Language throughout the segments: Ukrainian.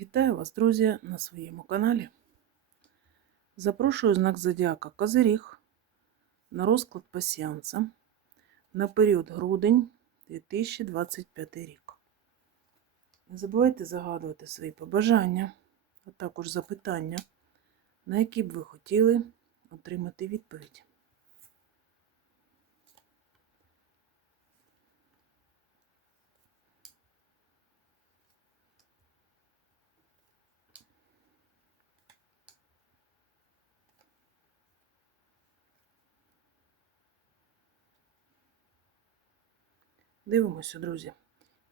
Вітаю вас, друзі, на своєму каналі. Запрошую знак Зодіака Козиріг на розклад пасіанса на період грудень 2025 рік. Не забувайте загадувати свої побажання, а також запитання, на які б ви хотіли отримати відповідь. Дивимося, друзі,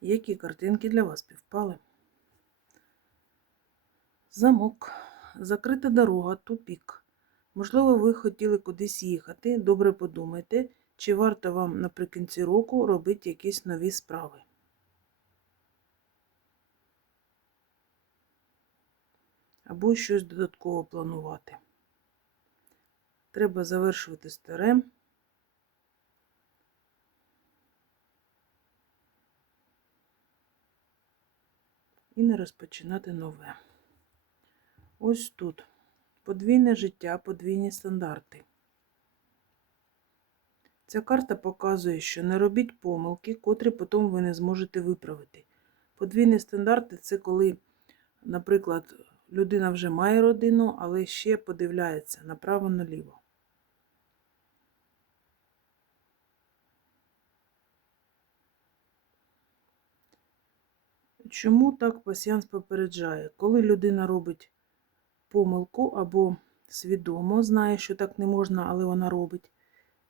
які картинки для вас півпали. Замок, закрита дорога, тупік. Можливо, ви хотіли кудись їхати. Добре подумайте, чи варто вам наприкінці року робити якісь нові справи. Або щось додатково планувати. Треба завершувати старе. І не розпочинати нове. Ось тут подвійне життя, подвійні стандарти. Ця карта показує, що не робіть помилки, котрі потім ви не зможете виправити. Подвійні стандарти це коли, наприклад, людина вже має родину, але ще подивляється направо-наліво. Чому так пасіанс попереджає? Коли людина робить помилку або свідомо знає, що так не можна, але вона робить,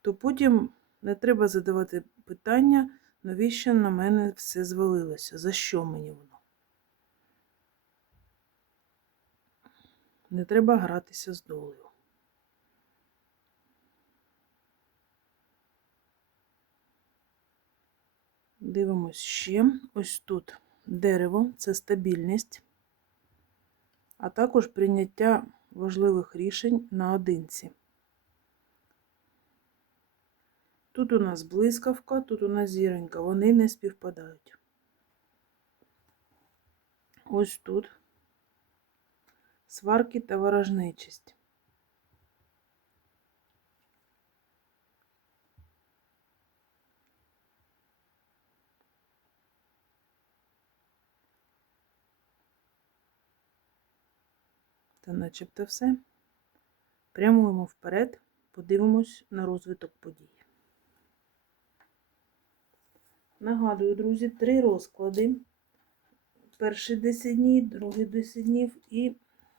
то потім не треба задавати питання, навіщо на мене все звалилося? За що мені воно? Не треба гратися з долею. Дивимось ще ось тут. Дерево це стабільність, а також прийняття важливих рішень наодинці. Тут у нас блискавка, тут у нас зіронька, вони не співпадають. Ось тут сварки та ворожнечість. Та начебто все. Прямуємо вперед, подивимось на розвиток подій. Нагадую, друзі, три розклади. Перші 10 днів, другий 10 днів і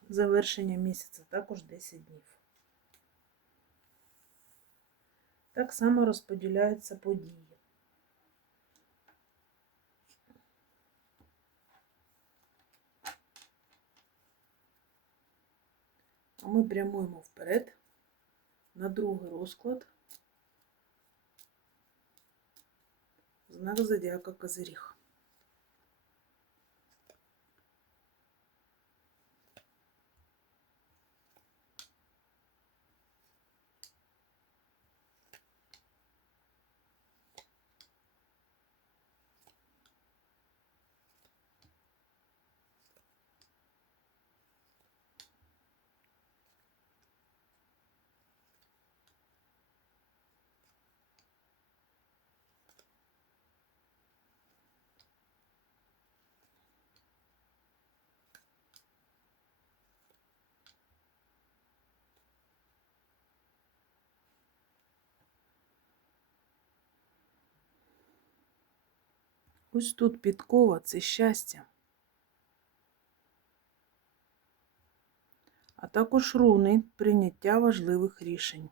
завершення місяця також 10 днів. Так само розподіляються події. А ми прямуємо вперед на другий розклад. Знак зодіака Козиріг. Ось тут підкова це щастя. А також руни прийняття важливих рішень.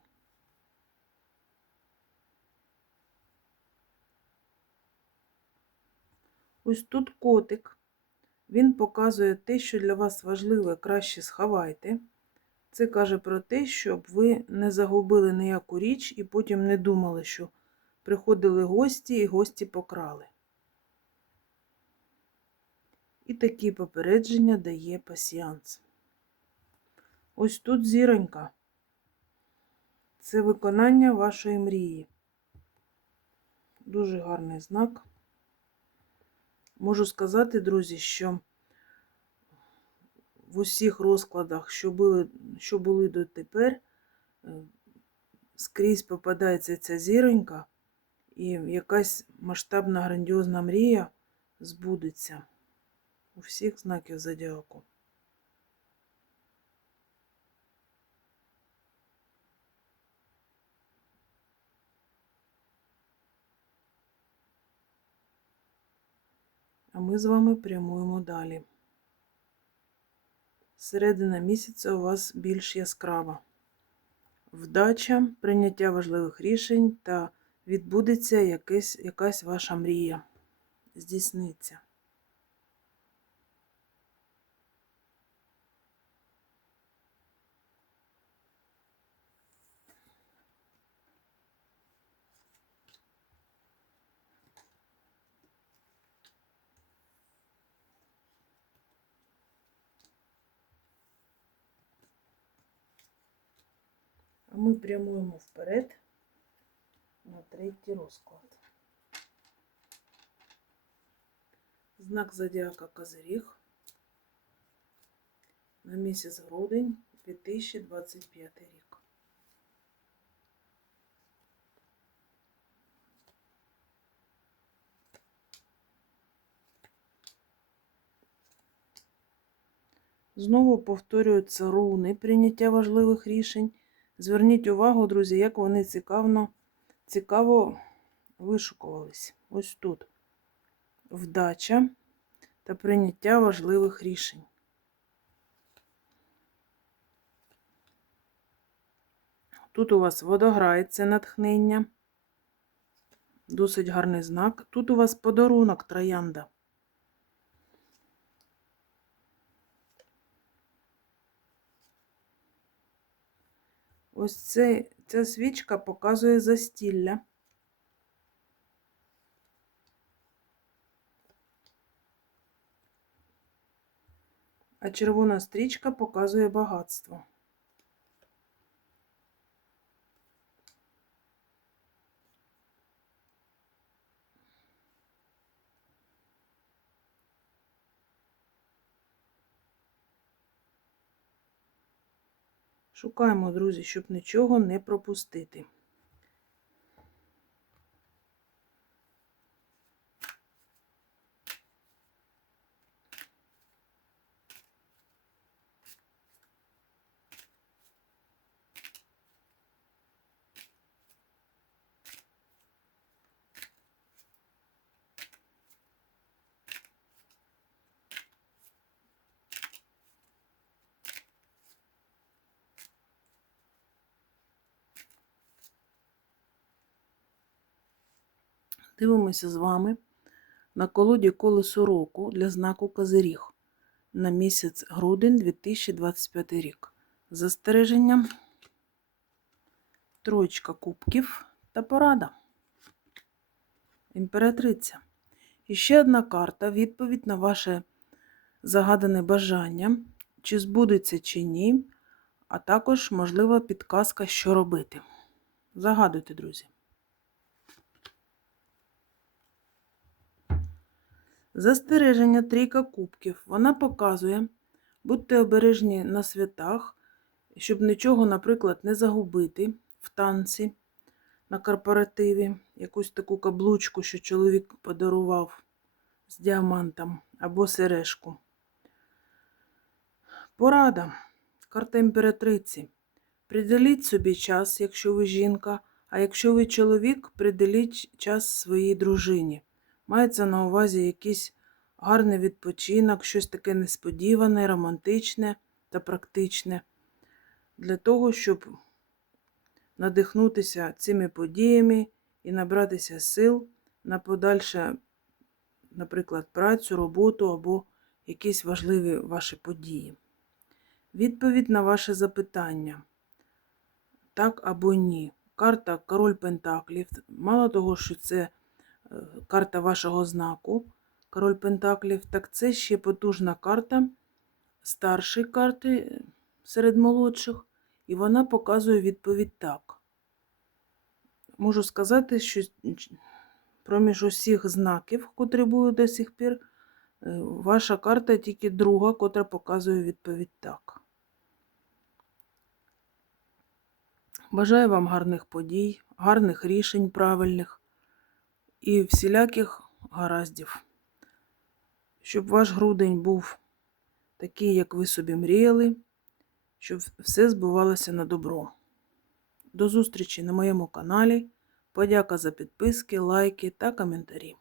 Ось тут котик. Він показує те, що для вас важливе, краще сховайте. Це каже про те, щоб ви не загубили ніяку річ і потім не думали, що приходили гості і гості покрали. І такі попередження дає пасіанс. Ось тут зіронька. Це виконання вашої мрії. Дуже гарний знак. Можу сказати, друзі, що в усіх розкладах, що були, що були дотепер, е, скрізь попадається ця зіронька, і якась масштабна грандіозна мрія збудеться у всіх знаків зодіаку. А ми з вами прямуємо далі. Середина місяця у вас більш яскрава. Вдача, прийняття важливих рішень та відбудеться якась, якась ваша мрія. Здійсниться. Ми прямуємо вперед на третій розклад. Знак зодіака Козиріг на місяць грудень 2025 рік. Знову повторюються руни прийняття важливих рішень. Зверніть увагу, друзі, як вони цікаво, цікаво вишукувались. Ось тут. Вдача та прийняття важливих рішень. Тут у вас водограй, це натхнення. Досить гарний знак. Тут у вас подарунок троянда. Ось це, ця свічка показує застілля. А червона стрічка показує багатство. Шукаємо, друзі, щоб нічого не пропустити. Дивимося з вами на колоді колесо року для знаку Козиріг на місяць грудень 2025 рік. Застереження, троєчка кубків та порада. Імператриця. І ще одна карта відповідь на ваше загадане бажання, чи збудеться чи ні, а також, можлива, підказка, що робити. Загадуйте, друзі. Застереження трійка кубків. Вона показує, будьте обережні на святах, щоб нічого, наприклад, не загубити в танці на корпоративі, якусь таку каблучку, що чоловік подарував з діамантом або сережку. Порада. Карта імператриці. Приділіть собі час, якщо ви жінка, а якщо ви чоловік, приділіть час своїй дружині. Мається на увазі якийсь гарний відпочинок, щось таке несподіване, романтичне та практичне. Для того, щоб надихнутися цими подіями і набратися сил на подальше, наприклад, працю, роботу або якісь важливі ваші події. Відповідь на ваше запитання. Так або ні. Карта Король Пентаклів. Мало того, що це карта вашого знаку, король Пентаклів, так це ще потужна карта старшої карти серед молодших, і вона показує відповідь так. Можу сказати, що проміж усіх знаків, котрі були до сих пір Е, Ваша карта тільки друга, котра показує відповідь так. Бажаю вам гарних подій, гарних рішень правильних і всіляких гараздів. Щоб ваш грудень був такий, як ви собі мріяли, щоб все збувалося на добро. До зустрічі на моєму каналі. Подяка за підписки, лайки та коментарі.